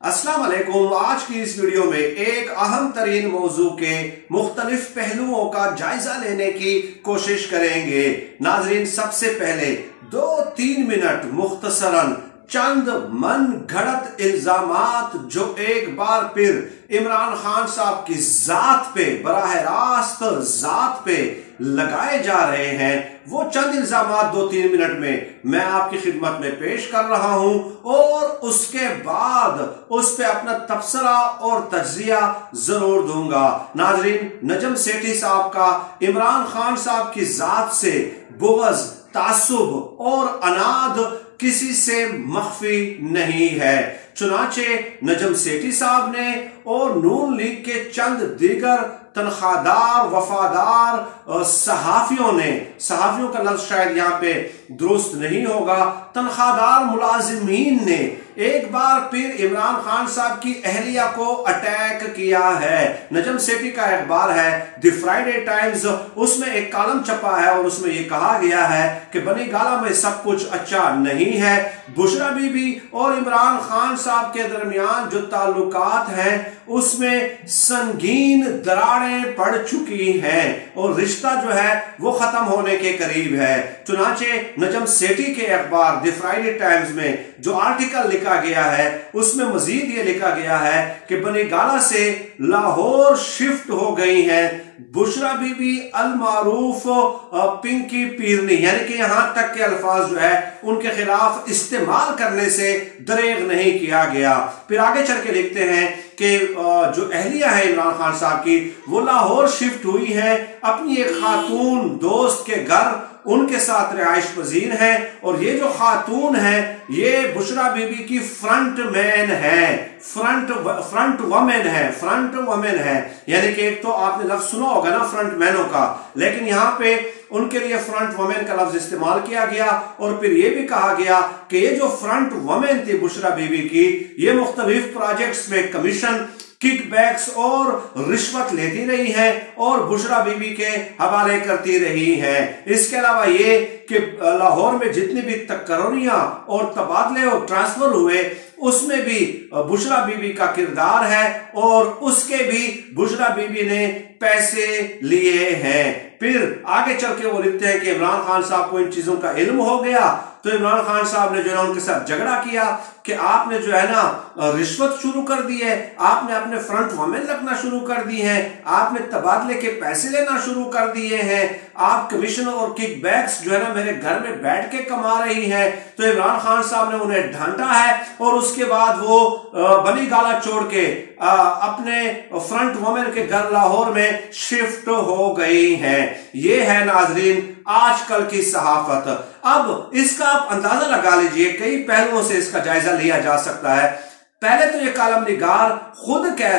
अस्सलाम वालेकुम। आज की इस वीडियो में एक अहम तरीन मौजू के मुख्तलिफ पहलुओं का जायजा लेने की कोशिश करेंगे। नाजरीन, सबसे पहले 2-3 मिनट मुख्तसरन चंद मन घड़त इल्जामात जो एक बार फिर इमरान खान साहब की जात पे, बराह रास्त जात पे लगाए जा रहे हैं, वो चंद इल्जामात 2-3 मिनट में मैं आपकी खिदमत में पेश कर रहा हूं और उसके बाद उस पे अपना तबसरा और तज्जिया जरूर दूंगा। नाजरीन, नजम सेठी साहब का इमरान खान साहब की जात से बुग़्ज़, तासुब और अनाद किसी से मख्फी नहीं है। चुनाचे नजम सेठी साहब ने और नून लीग के चंद दीगर तनख्वाहदार वफादार सहाफियों का लफ्ज शायद यहाँ पे दुरुस्त नहीं होगा, तनख्वाहदार मुलाजिमीन ने एक बार फिर इमरान खान साहब की अहलिया को अटैक किया है। नजम सेठी का अखबार है द फ्राइडे टाइम्स, उसमें एक कॉलम छपा है और उसमें यह कहा गया है कि बनी गाला में सब कुछ अच्छा नहीं है। बुशरा बीबी और इमरान खान साहब के दरमियान जो ताल्लुकात हैं उसमें संगीन दरारें पड़ चुकी हैं और रिश्ता जो है वो खत्म होने के करीब है। चुनाचे नजम सेठी के अखबार द फ्राइडे टाइम्स में जो आर्टिकल लिखा गया है उसमें मजीद ये लिखा गया है कि बनी गाला से लाहौर शिफ्ट हो गई हैं बुशरा बीबी अल मारूफ पिंकी पीरनी, यानी कि यहां तक के अल्फाज जो है उनके खिलाफ इस्तेमाल करने से दरेग नहीं किया गया। फिर आगे चल के लिखते हैं कि जो अहलिया है इमरान खान साहब की वो लाहौर शिफ्ट हुई है अपनी एक खातून दोस्त के घर, उनके साथ रिहाइश पजीर है और ये जो खातून है ये बुशरा बीबी की फ्रंट वमेन है, यानी कि एक तो आपने लफ्ज सुना होगा ना फ्रंट मैनों का, लेकिन यहाँ पे उनके लिए फ्रंट वमेन का लफ्ज इस्तेमाल किया गया और फिर ये भी कहा गया कि ये जो फ्रंट वमेन थी बुशरा बीबी की, ये मुख्तलिफ प्रोजेक्ट्स में कमीशन, किकबैक्स और रिश्वत लेती रही है और बुशरा बीबी के हवाले करती रही है। इसके अलावा ये कि लाहौर में जितनी भी तकर्रियां और तबादले और ट्रांसफर हुए उसमें भी बुशरा बीबी का किरदार है और उसके भी बुशरा बीबी ने पैसे लिए हैं। फिर आगे चल के वो लिखते हैं कि इमरान खान साहब को इन चीजों का इल्म हो गया तो इमरान खान साहब ने जो है उनके साथ झगड़ा किया कि आपने जो है ना रिश्वत शुरू कर दी है, आपने अपने फ्रंट वमेन रखना शुरू कर दी है, आपने तबादले के पैसे लेना शुरू कर दिए हैं, आप कमीशन और किकबैक्स जो है ना मेरे घर में बैठ के कमा रही हैं। तो इमरान खान साहब ने उन्हें ढांटा है और उसके बाद वो बनी गाला छोड़ के अपने फ्रंट वमेन के घर लाहौर में शिफ्ट हो गई हैं। ये है नाजरीन आजकल की सहाफत। अब इसका आप अंदाजा लगा लीजिए, कई पहलुओं से इसका जायजा लिया जा सकता है। पहले तो ये कॉलम निगार खुद कह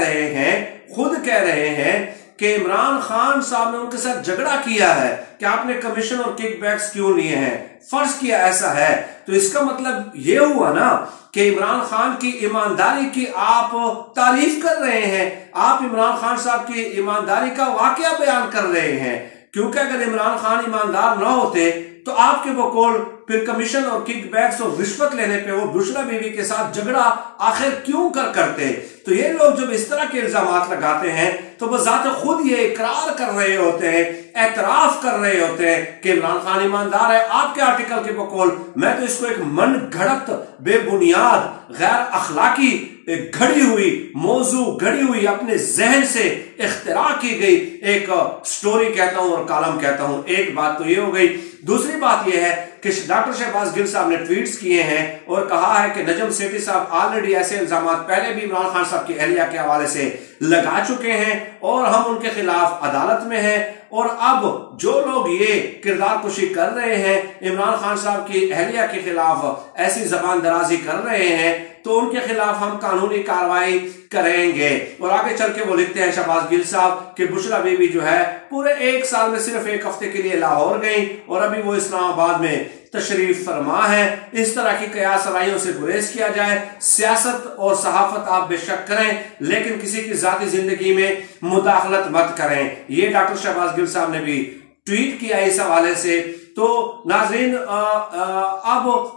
रहे हैं कि इमरान खान साहब ने उनके साथ झगड़ा किया है कि आपने कमीशन और किकबैक्स क्यों लिए हैं। फर्ज किया ऐसा है तो इसका मतलब ये हुआ ना कि इमरान खान की ईमानदारी की आप तारीफ कर रहे हैं, आप इमरान खान साहब की ईमानदारी का वाकया बयान कर रहे हैं, क्योंकि अगर इमरान खान ईमानदार ना होते तो आपके बकौल फिर कमीशन और किकबैक्स और रिश्वत लेने पे वो बुशरा बीवी के साथ झगड़ा आखिर क्यों करते। तो ये लोग जब इस तरह के इल्जामात लगाते हैं तो वो ज़ात खुद ये इकरार कर रहे होते हैं, एतराफ कर रहे होते हैं कि इमरान खान ईमानदार है। आपके आर्टिकल के बकौल मैं तो इसको एक मन घड़त, बेबुनियाद, गैर अखलाकी, घड़ी हुई अपने जहन से इख्तिरा की गई एक स्टोरी कहता हूं और कॉलम कहता हूं। एक बात तो ये हो गई। दूसरी बात यह है कि डॉक्टर शहबाज गिल साहब ने ट्वीट्स किए हैं और कहा है कि नजम सेठी साहब ऑलरेडी ऐसे इल्जामात पहले भी इमरान खान साहब की अहलिया के हवाले से लगा चुके हैं और हम उनके खिलाफ अदालत में हैं और अब जो लोग ये किरदार कुशी कर रहे हैं, इमरान खान साहब की अहलिया के खिलाफ ऐसी जबान दराजी कर रहे हैं, तो उनके खिलाफ हम कानूनी कार्रवाई करेंगे। और आगे चल के वो लिखते हैं शहबाज गिल साहब कि बुशरा बीबी जो है पूरे 1 साल में सिर्फ 1 हफ्ते के लिए लाहौर गई और अभी वो इस्लामाबाद में तशरीफ फरमा है। इस तरह की कयास राइयों से गुरेज किया जाए। सियासत और सहाफत आप बेशक करें लेकिन किसी की जाती जिंदगी में मुदाखलत मत करें। ये डॉक्टर शहबाज गिल साहब ने भी ट्वीट किया इस हवाले से। तो नाजरीन, अब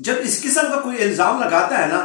जब इस किस्म का कोई इल्जाम लगाता है ना,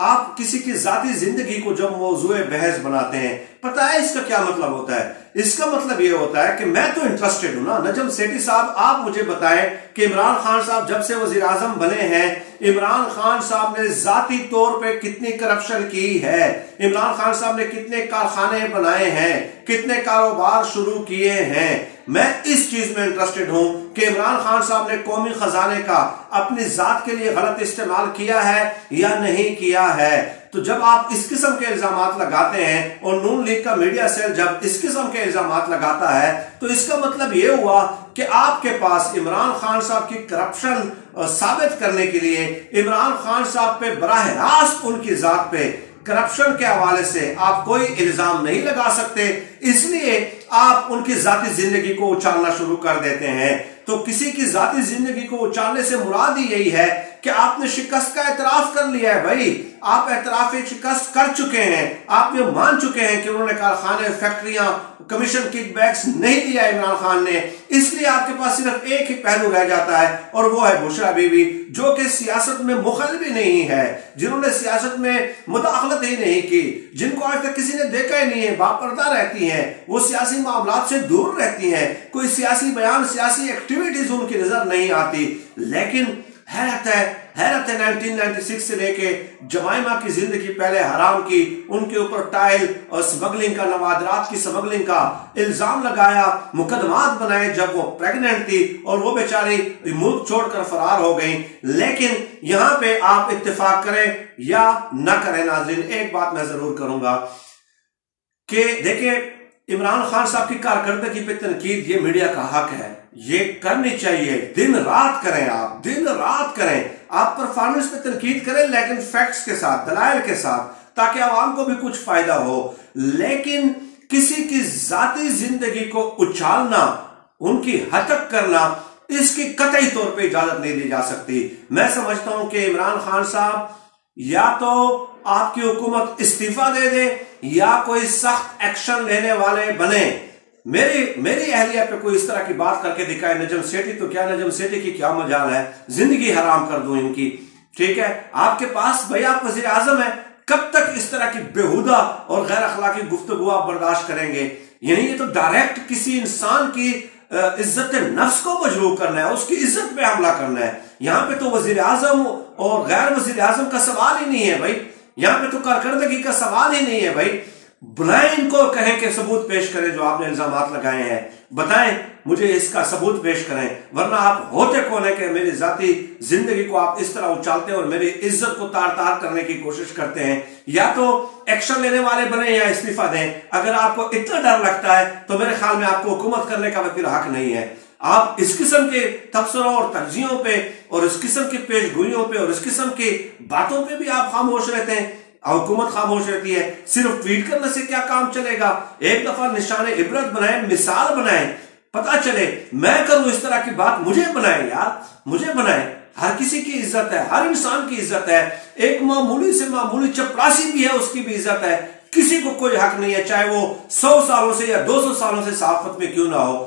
आप आप किसी की जाती जिंदगी को जब मौजूए बहस बनाते हैं, पता है इसका क्या मतलब होता है? इसका मतलब यह होता है कि मैं तो इंटरेस्टेड हूं ना। नजम सेठी साहब, आप मुझे बताएं कि इमरान खान साहब जब से वजीर आजम बने हैं, इमरान खान साहब ने जाती तौर पे कितनी करप्शन की है, इमरान खान साहब ने कितने कारखाने बनाए हैं, कितने कारोबार शुरू किए हैं। मैं इस चीज में इंटरेस्टेड हूं कि इमरान खान साहब ने कौमी खजाने का अपनी जात के लिए गलत इस्तेमाल किया है या नहीं किया है। तो जब आप इस किस्म के इल्जामात लगाते हैं और नून लीग का मीडिया सेल जब इस किस्म के इल्जामात लगाता है, तो इसका मतलब यह हुआ कि आपके पास इमरान खान साहब की करप्शन साबित करने के लिए इमरान खान साहब पे बराह रास्त उनकी जात पे करप्शन के हवाले से आप कोई इल्जाम नहीं लगा सकते, इसलिए आप उनकी जाती जिंदगी को उछालना शुरू कर देते हैं। तो किसी की जाती जिंदगी को उछालने से मुराद ही यही है कि आपने शिकस्त का एतराफ कर लिया है। भाई, आप एतराफ शिकस्त कर चुके हैं, आप ये मान चुके हैं कि उन्होंने कारखाने, फैक्ट्रियां, कमीशन किकबैक्स नहीं दिया इमरान खान ने। इसलिए आपके पास सिर्फ एक ही पहलू रह जाता है और वो है बुशरा बीबी, जो कि सियासत में मुखल भी नहीं है, जिन्होंने सियासत में मुदाखलत ही नहीं की, जिनको आज तक किसी ने देखा ही नहीं है, बापर्दा रहती हैं, वो सियासी मामलात से दूर रहती हैं, कोई सियासी बयान, सियासी एक्टिविटीज उनकी नजर नहीं आती। लेकिन हैरत है 1996 से लेके जमाइमा की जिंदगी पहले हराम की, उनके ऊपर टाइल और स्मगलिंग का, नवादरात की स्मगलिंग का इल्जाम लगाया, मुकदमात बनाए जब वो प्रेग्नेंट थी और वो बेचारी मुल्क छोड़कर फरार हो गई। लेकिन यहां पे आप इत्तेफाक करें या ना करें नाज़रीन, एक बात मैं जरूर करूंगा कि देखिए, इमरान खान साहब की कारकर्दगी पे तनकीद ये मीडिया का हक है, ये करनी चाहिए, दिन रात करें, आप दिन रात करें, आप परफॉर्मेंस पे तनकीद करें, लेकिन फैक्ट्स के साथ, दलाइल के साथ, ताकि आवाम को भी कुछ फायदा हो। लेकिन किसी की जाती जिंदगी को उछालना, उनकी हतक करना, इसकी कतई तौर पे इजाजत नहीं दी जा सकती। मैं समझता हूं कि इमरान खान साहब या तो आपकी हुकूमत इस्तीफा दे दे या कोई सख्त एक्शन लेने वाले बने। मेरी अहलिया पे कोई इस तरह की बात करके दिखाए नजम सेठी, तो क्या नजम सेठी की क्या मजाल है, जिंदगी हराम कर दूं इनकी। ठीक है, आपके पास भाई आप वजीर आजम है, कब तक इस तरह की बेहुदा और गैर अखलाकी गुफ्तगू आप बर्दाश्त करेंगे? यानी ये तो डायरेक्ट किसी इंसान की इज्जत नफ्स को मजरूह करना है, उसकी इज्जत पे हमला करना है। यहां पे तो वजीर आजम और गैर वजीर आजम का सवाल ही नहीं है भाई, यहां पे तो कारकर्दगी का सवाल ही नहीं है भाई। बुलाएं इनको, कहें कि सबूत पेश करें जो आपने इल्जामात लगाए हैं, बताएं मुझे इसका सबूत पेश करें, वरना आप होते कौन है कि मेरी जाती जिंदगी को आप इस तरह उछालते हैं और मेरी इज्जत को तार तार करने की कोशिश करते हैं। या तो एक्शन लेने वाले बने या इस्तीफा दें। अगर आपको इतना डर लगता है तो मेरे ख्याल में आपको हुकूमत करने का फिर हक नहीं है। आप इस किस्म के तबसरों और तरजीहों पे और इस किस्म की पेशगोइयों पे और इस किस्म की बातों पे भी आप खामोश रहते हैं, हुकूमत खामोश रहती है। सिर्फ ट्वीट करने से क्या काम चलेगा? एक दफा निशाने इबरत बनाए, मिसाल बनाए, पता चले। मैं करूं इस तरह की बात, मुझे बनाए यार, मुझे बनाए। हर किसी की इज्जत है, हर इंसान की इज्जत है, एक मामूली से मामूली चपरासी भी है उसकी भी इज्जत है। किसी को कोई हक नहीं है, चाहे वो 100 सालों से या 200 सालों से सहाफत में क्यों ना हो,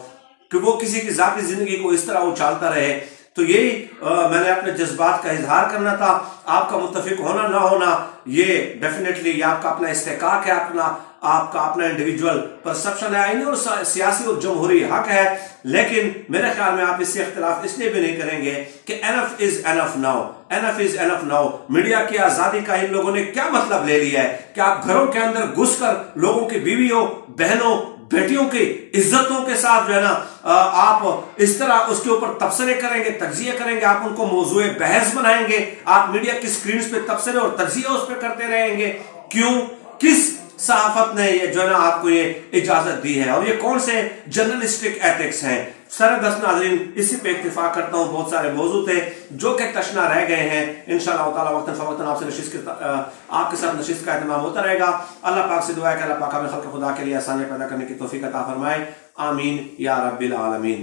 कि वो किसी की जाती जिंदगी को इस तरह उछालता रहे। तो यही मैंने अपने जज्बात का इजहार करना था। आपका मुत्तफिक होना ना होना ये डेफिनेटली ये आपका अपना इस्तेकाक है, आपका अपना इंडिविजुअल परसेप्शन है, आईनी और सियासी और जमहूरी हक है। लेकिन मेरे ख्याल में आप इससे इख्तिलाफ इसलिए भी नहीं करेंगे कि enough is enough now, enough is enough now. Media की आजादी का इन लोगों ने क्या मतलब ले लिया है कि आप घरों के अंदर घुसकर लोगों की बीवियों, बहनों, बेटियों की इज्जतों के साथ जो है ना आप इस तरह उसके ऊपर तबसरे करेंगे, तज्जिया करेंगे, आप उनको मौजूए बहस बनाएंगे, आप मीडिया की स्क्रीन पे तबसरे और तज्जिया उस पर करते रहेंगे। क्यों? किस सहाफत ने ये जो है ना आपको ये इजाजत दी है? और ये कौन से जर्नलिस्टिक एथिक्स हैं? सरदस्त नाज़रीन, इसी पे इत्तिफाक करता हूं। बहुत सारे मौजू थे जो कि तशना रह गए हैं। इंशाअल्लाह ताला वक्तन फवक्तन आपसे आपके साथ नशिस्त का एहतमाम होता रहेगा। अल्लाह पाक से दुआ है कि अल्लाह पाक हमें खल्क़ खुदा के लिए आसानियां पैदा करने की तौफीक अता फरमाए। आमीन या रब्बिल आलमीन।